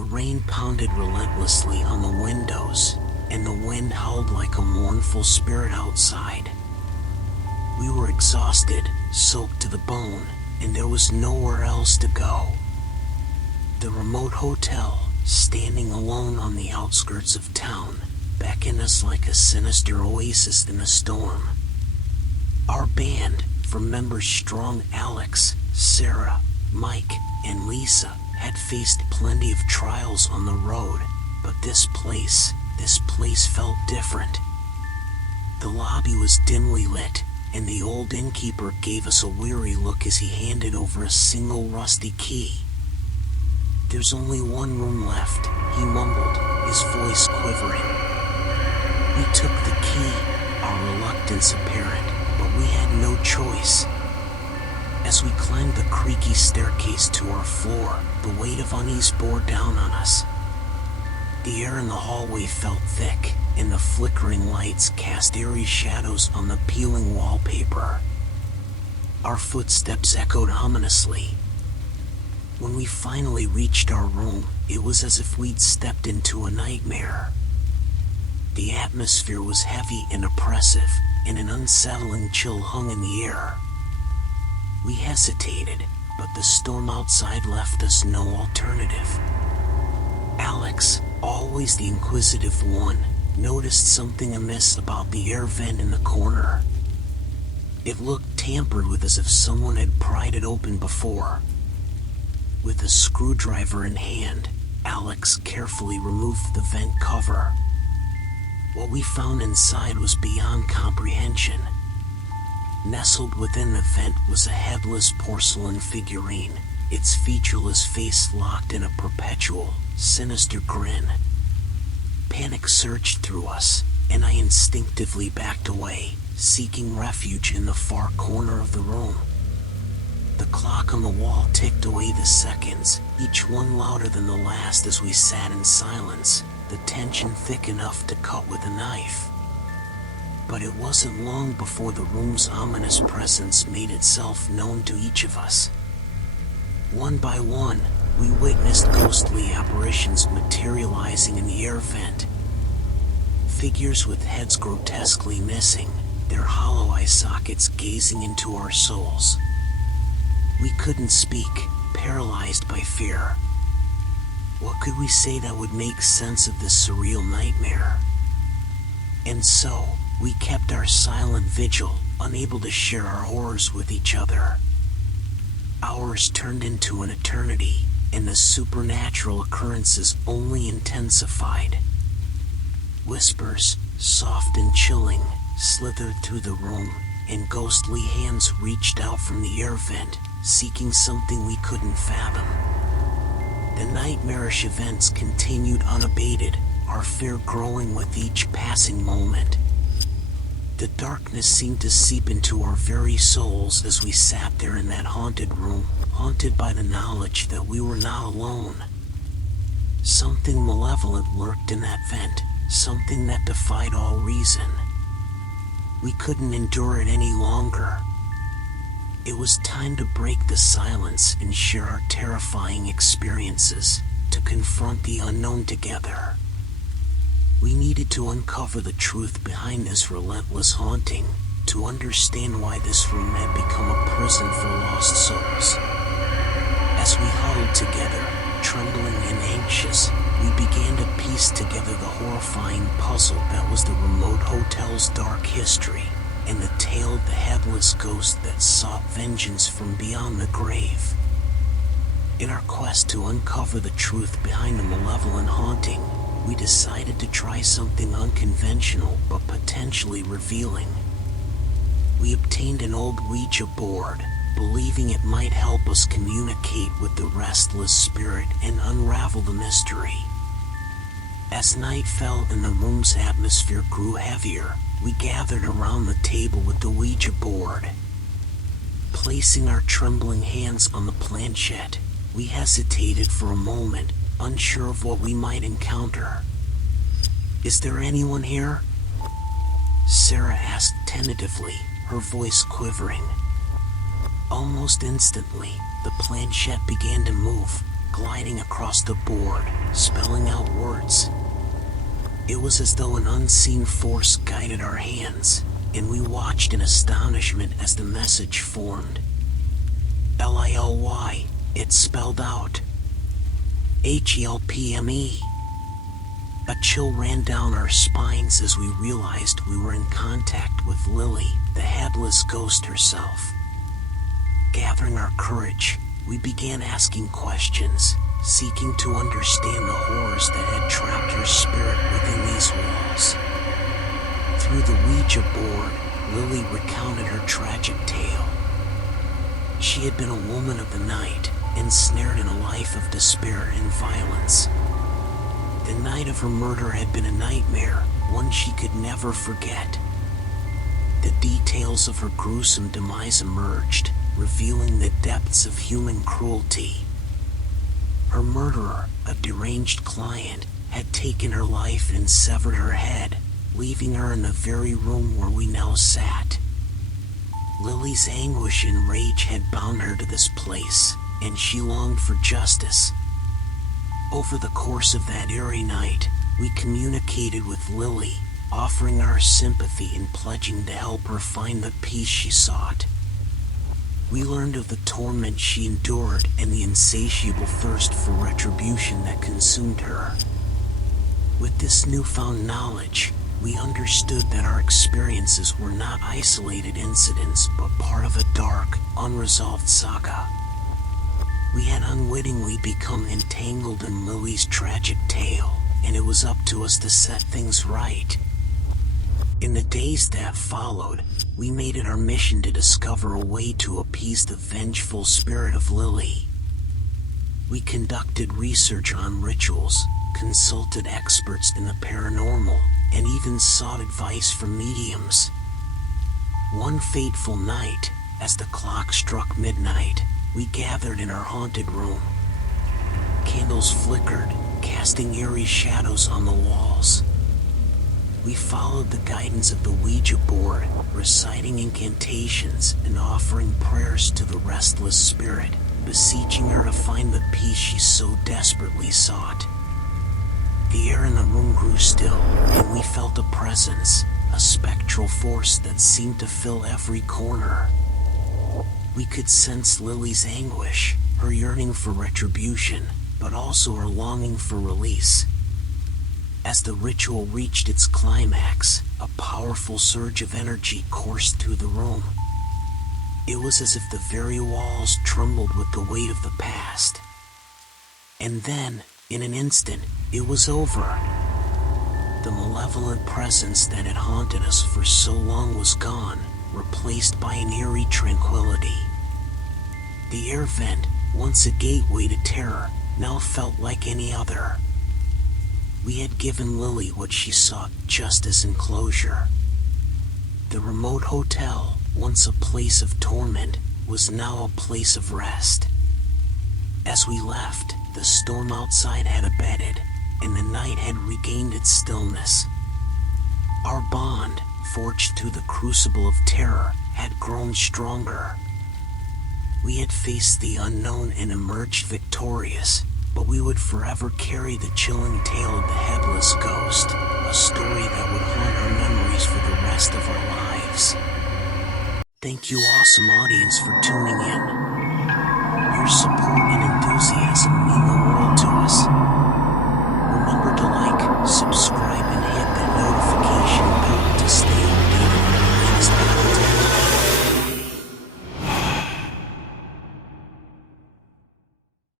The rain pounded relentlessly on the windows, and the wind howled like a mournful spirit outside. We were exhausted, soaked to the bone, and there was nowhere else to go. The remote hotel, standing alone on the outskirts of town, beckoned us like a sinister oasis in a storm. Our band, from members strong Alex, Sarah, Mike, and Lisa, had faced plenty of trials on the road, but this place felt different. The lobby was dimly lit, and the old innkeeper gave us a weary look as he handed over a single rusty key. "There's only one room left," he mumbled, his voice quivering. We took the key, our reluctance apparent, but we had no choice. As we climbed the creaky staircase to our floor, the weight of unease bore down on us. The air in the hallway felt thick, and the flickering lights cast eerie shadows on the peeling wallpaper. Our footsteps echoed ominously. When we finally reached our room, it was as if we'd stepped into a nightmare. The atmosphere was heavy and oppressive, and an unsettling chill hung in the air. We hesitated, but the storm outside left us no alternative. Alex, always the inquisitive one, noticed something amiss about the air vent in the corner. It looked tampered with, as if someone had pried it open before. With a screwdriver in hand, Alex carefully removed the vent cover. What we found inside was beyond comprehension. Nestled within the vent was a headless porcelain figurine, its featureless face locked in a perpetual, sinister grin. Panic surged through us, and I instinctively backed away, seeking refuge in the far corner of the room. The clock on the wall ticked away the seconds, each one louder than the last as we sat in silence, the tension thick enough to cut with a knife. But it wasn't long before the room's ominous presence made itself known to each of us. One by one, we witnessed ghostly apparitions materializing in the air vent. Figures with heads grotesquely missing, their hollow eye sockets gazing into our souls. We couldn't speak, paralyzed by fear. What could we say that would make sense of this surreal nightmare? And so, we kept our silent vigil, unable to share our horrors with each other. Hours turned into an eternity, and the supernatural occurrences only intensified. Whispers, soft and chilling, slithered through the room, and ghostly hands reached out from the air vent, seeking something we couldn't fathom. The nightmarish events continued unabated, our fear growing with each passing moment. The darkness seemed to seep into our very souls as we sat there in that haunted room, haunted by the knowledge that we were not alone. Something malevolent lurked in that vent, something that defied all reason. We couldn't endure it any longer. It was time to break the silence and share our terrifying experiences, to confront the unknown together. We needed to uncover the truth behind this relentless haunting, to understand why this room had become a prison for lost souls. As we huddled together, trembling and anxious, we began to piece together the horrifying puzzle that was the remote hotel's dark history, and the tale of the headless ghost that sought vengeance from beyond the grave. In our quest to uncover the truth behind the malevolent haunting, we decided to try something unconventional but potentially revealing. We obtained an old Ouija board, believing it might help us communicate with the restless spirit and unravel the mystery. As night fell and the room's atmosphere grew heavier, we gathered around the table with the Ouija board. Placing our trembling hands on the planchette, we hesitated for a moment, unsure of what we might encounter. "Is there anyone here?" Sarah asked tentatively, her voice quivering. Almost instantly, the planchette began to move, gliding across the board, spelling out words. It was as though an unseen force guided our hands, and we watched in astonishment as the message formed. Lily, it spelled out. HELPME. A chill ran down our spines as we realized we were in contact with Lily, the headless ghost herself. Gathering our courage, we began asking questions, seeking to understand the horrors that had trapped her spirit within these walls. Through the Ouija board, Lily recounted her tragic tale. She had been a woman of the night, ensnared in a life of despair and violence. The night of her murder had been a nightmare, one she could never forget. The details of her gruesome demise emerged, revealing the depths of human cruelty. Her murderer, a deranged client, had taken her life and severed her head, leaving her in the very room where we now sat. Lily's anguish and rage had bound her to this place, and she longed for justice. Over the course of that eerie night, we communicated with Lily, offering our sympathy and pledging to help her find the peace she sought. We learned of the torment she endured and the insatiable thirst for retribution that consumed her. With this newfound knowledge, we understood that our experiences were not isolated incidents but part of a dark, unresolved saga. We had unwittingly become entangled in Lily's tragic tale, and it was up to us to set things right. In the days that followed, we made it our mission to discover a way to appease the vengeful spirit of Lily. We conducted research on rituals, consulted experts in the paranormal, and even sought advice from mediums. One fateful night, as the clock struck midnight, we gathered in our haunted room. Candles flickered, casting eerie shadows on the walls. We followed the guidance of the Ouija board, reciting incantations and offering prayers to the restless spirit, beseeching her to find the peace she so desperately sought. The air in the room grew still, and we felt a presence, a spectral force that seemed to fill every corner. We could sense Lily's anguish, her yearning for retribution, but also her longing for release. As the ritual reached its climax, a powerful surge of energy coursed through the room. It was as if the very walls trembled with the weight of the past. And then, in an instant, it was over. The malevolent presence that had haunted us for so long was gone, replaced by an eerie tranquility. The air vent, once a gateway to terror, now felt like any other. We had given Lily what she sought, justice and closure. The remote hotel, once a place of torment, was now a place of rest. As we left, the storm outside had abated, and the night had regained its stillness. Our bond, forged through the crucible of terror, had grown stronger. We had faced the unknown and emerged victorious, but we would forever carry the chilling tale of the Headless Ghost, a story that would haunt our memories for the rest of our lives. Thank you, awesome audience, for tuning in. Your support and enthusiasm mean the world to us.